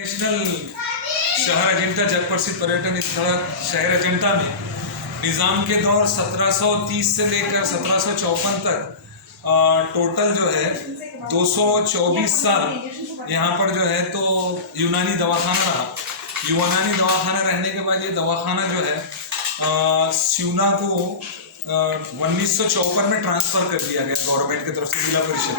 National शहर अजंता जग प्रसिद्ध पर्यटन स्थल शहर अजंता में निज़ाम के दौर 1730 से लेकर 1754 तक टोटल जो है 224 साल यहाँ पर जो है तो यूनानी दवाखाना रहा। यूनानी दवाखाना रहने के बाद ये दवाखाना जो है सिवना को 1954 में ट्रांसफ़र कर दिया गया गवर्नमेंट की तरफ से जिला परिषद।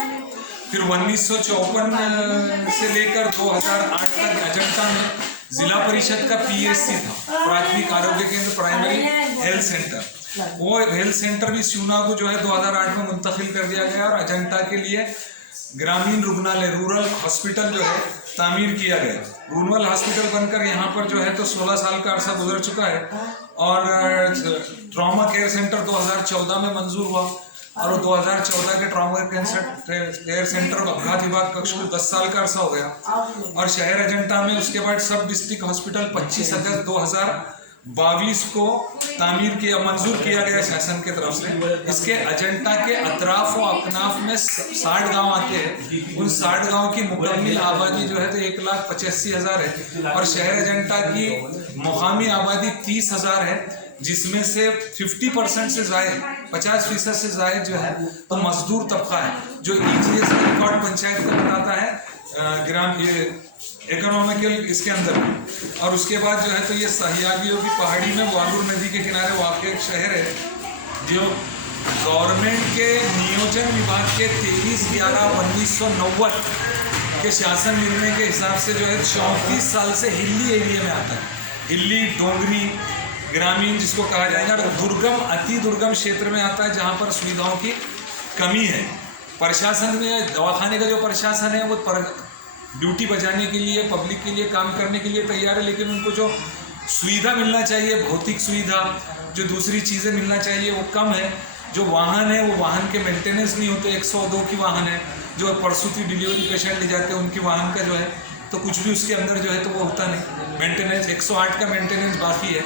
फिर 1954 से लेकर 2008 तक अजंता में जिला परिषद का पीएससी था, प्राथमिक आरोग्य केंद्र, प्राइमरी हेल्थ सेंटर। वो हेल्थ सेंटर भी सिवना को जो है 2008 में मुंतकिल कर दिया गया और अजंता के लिए ग्रामीण रुग्णालय रूरल हॉस्पिटल जो है तामीर किया गया। रूरल हॉस्पिटल बनकर यहाँ पर जो है तो 16 साल का अरसा गुजर चुका है और ट्रॉमा केयर सेंटर 2014 में मंजूर हुआ और 2014 के ट्रॉमा केयर सेंटर अपघात विभाग कक्ष को 10 साल का अरसा हो गया और शहर अजंता में उसके बाद सब डिस्ट्रिक्ट हॉस्पिटल 25 अगस्त 2022 को तामीर किया मंजूर किया गया शासन के तरफ से। इसके अजंता के अतराफ व अकनाफ में 60 गांव आते हैं। उन 60 गांव की मुकम्मिल आबादी जो है तो 1,85,000 है और शहर अजंता की मुकामी आबादी 30,000 है, जिसमें से 50% से ज़ायद 50% से ज़ायद जो है तो मजदूर तबका है, जो EGS का रिकॉर्ड पंचायत का बताता है ग्राम ये इकोनॉमिकल इसके अंदर। और उसके बाद जो है तो ये सह्याद्रियों की पहाड़ी में वालूर नदी के किनारे वाक़ एक शहर है जो गवर्नमेंट के नियोजन विभाग के 23/11/1990 के शासन मिलने के हिसाब से जो है 34 साल से हिल्ली एरिया में आता है। हिल्ली डोंगरी ग्रामीण जिसको कहा जाएगा, दुर्गम अति दुर्गम क्षेत्र में आता है जहाँ पर सुविधाओं की कमी है। प्रशासन में दवाखाने का जो प्रशासन है वो ड्यूटी बजाने के लिए पब्लिक के लिए काम करने के लिए तैयार है, लेकिन उनको जो सुविधा मिलना चाहिए, भौतिक सुविधा, जो दूसरी चीज़ें मिलना चाहिए वो कम है। जो वाहन है वो वाहन के मेंटेनेंस नहीं होते। 102 की वाहन है, जो प्रसूति डिलीवरी पेशेंट ले जाते हैं उनकी वाहन का जो है तो कुछ भी उसके अंदर जो है तो वो होता नहीं। मेंटेनेंस 108 का मेंटेनेंस बाकी है।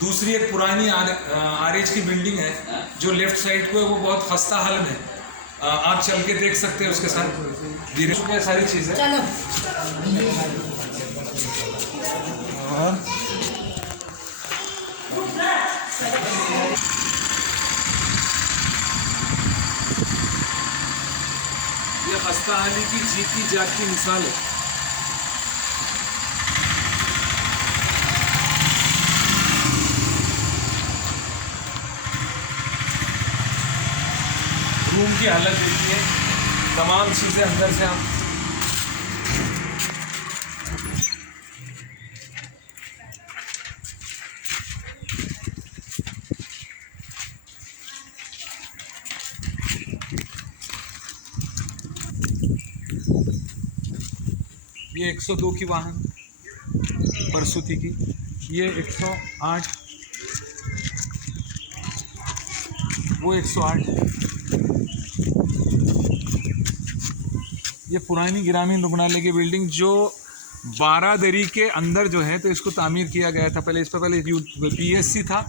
दूसरी एक पुरानी RH की बिल्डिंग है जो लेफ्ट साइड को है, वो बहुत खस्ता हाल में। आप चल के देख सकते हैं उसके साथ धीरे धीरे सारी चीज़ें। ये खस्ता हाली की जीती जागती मिसाल है। रूम की हालत देखिए, तमाम चीज़ें अंदर से आप ये 102 की वाहन प्रसूति की, ये 108 वो 108 है। ये पुरानी ग्रामीण रुग्णालय की बिल्डिंग जो बारादरी के अंदर जो है तो इसको तामीर किया गया था। पहले इस पर पहले PSC था,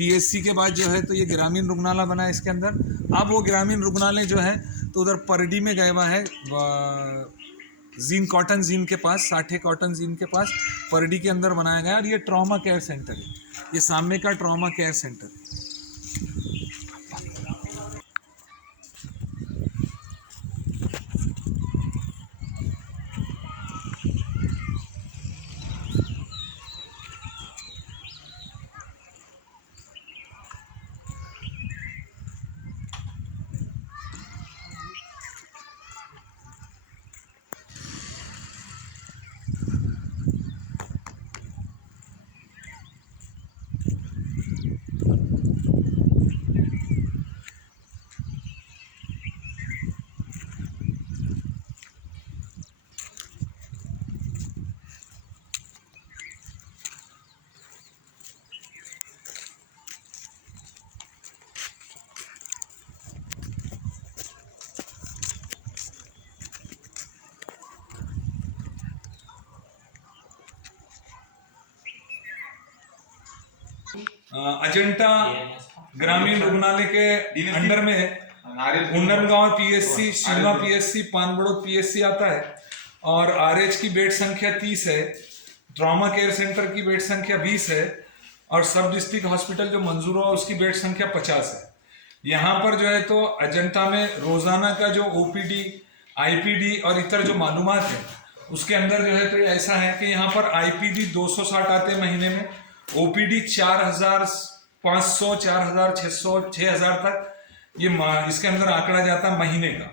PSC के बाद जो है तो ये ग्रामीण रुग्णालय बना इसके अंदर। अब वो ग्रामीण रुग्णालय जो है तो उधर परडी में गया हुआ है, कॉटन जीन के पास, 60 कॉटन जीन के पास परडी के अंदर बनाया गया। और ये ट्रॉमा केयर सेंटर है, ये सामने का ट्रॉमा केयर सेंटर। अजंता ग्रामीण रुग्णालय के अंडर में उन्नम गांव PSC, शिमला PSC, पानबड़ो PSC आता है और RH की बेड संख्या 30 है, ट्रॉमा केयर सेंटर की बेड संख्या 20 है, और सब डिस्ट्रिक्ट हॉस्पिटल जो मंजूर हुआ उसकी बेड संख्या 50 है। यहाँ पर जो है तो अजंता में रोजाना का जो OPD, IPD और इतर जो मालूमात है उसके अंदर जो है तो ऐसा है कि यहाँ पर IPD 260 आते हैं महीने में, OPD 4500, 4600, 6000 तक ये इसके अंदर आंकड़ा जाता है महीने का,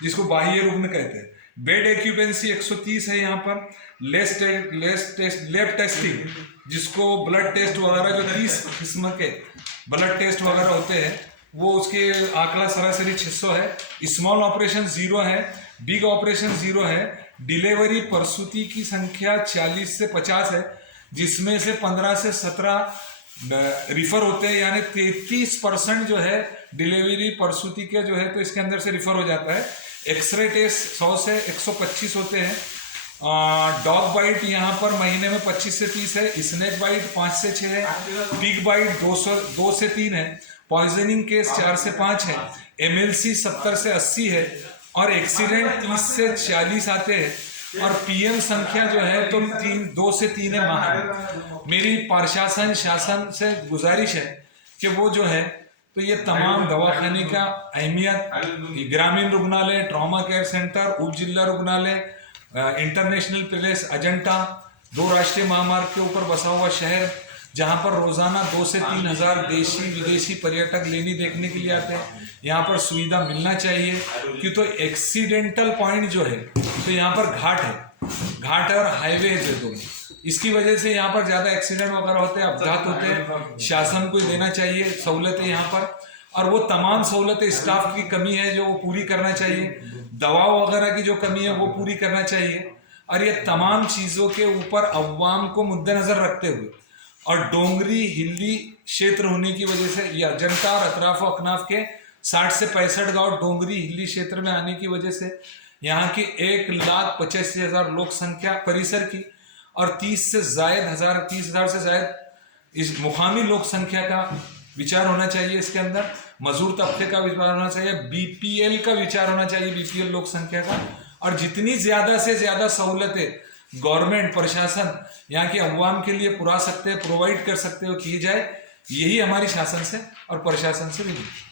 जिसको बाह्य रुग्ण कहते हैं। बेड एक्यूपेंसी 130 है यहाँ पर। लैब टेस्टिंग, जिसको ब्लड टेस्ट वगैरह जो 30 किस्म के ब्लड टेस्ट वगैरह होते हैं वो उसके आंकड़ा सरासरी 600 है। स्मॉल ऑपरेशन 0 है, बिग ऑपरेशन 0 है। डिलीवरी प्रसूति की संख्या 40 से 50 है, जिसमें से 15 से 17 रिफर होते हैं, यानी 33% जो है डिलीवरी प्रसूति के जो है तो इसके अंदर से रिफर हो जाता है। एक्सरे टेस्ट 100 से 125 होते हैं। डॉग बाइट यहाँ पर महीने में 25 से 30 है। स्नेक बाइट 5 से 6 है। पिग बाइट 2 से 3 है। पॉइजनिंग केस 4 से 5 है। MLC 70 से 80 है और एक्सीडेंट 30 से 40 आते हैं। और PM संख्या जो है तो 2 से 3 है माह। मेरी प्रशासन शासन से गुजारिश है कि वो जो है तो ये तमाम दवाखाने का अहमियत, ग्रामीण रुग्णालय, ट्रॉमा केयर सेंटर, उप जिला रुग्णालय, इंटरनेशनल पैलेस अजंता, 2 राष्ट्रीय महामार्ग के ऊपर बसा हुआ शहर, जहाँ पर रोजाना 2 से 3 हजार देशी विदेशी पर्यटक लेनी देखने के लिए आते हैं। यहाँ पर सुविधा मिलना चाहिए, क्योंकि तो एक्सीडेंटल पॉइंट जो है तो यहाँ पर घाट है और हाईवे है दोनों, इसकी वजह से यहाँ पर ज्यादा एक्सीडेंट वगैरह होते हैं, अपघात होते हैं। शासन को देना चाहिए सहूलतें यहाँ पर, और वो तमाम सहूलतें स्टाफ की कमी है जो वो पूरी करना चाहिए, दवा वगैरह की जो कमी है वो पूरी करना चाहिए। और ये तमाम चीजों के ऊपर अवाम को मद्देनजर रखते हुए और डोंगरी हिली क्षेत्र होने की वजह से या अजंता और अतराफ अकनाफ के 60 से 65 गांव डोंगरी हिली क्षेत्र में आने की वजह से यहाँ की 1,85,000 लोक संख्या परिसर की और 30 हजार से जायद इस मुकामी लोक संख्या का विचार होना चाहिए। इसके अंदर मजदूर तबके का विचार होना चाहिए, BPL का विचार होना चाहिए, BPL लोक संख्या का। और जितनी ज्यादा से ज्यादा सहूलतें गवर्नमेंट प्रशासन यहाँ के अवाम के लिए प्रोवाइड कर सकते हो की जाए, यही हमारी शासन से और प्रशासन से विनती।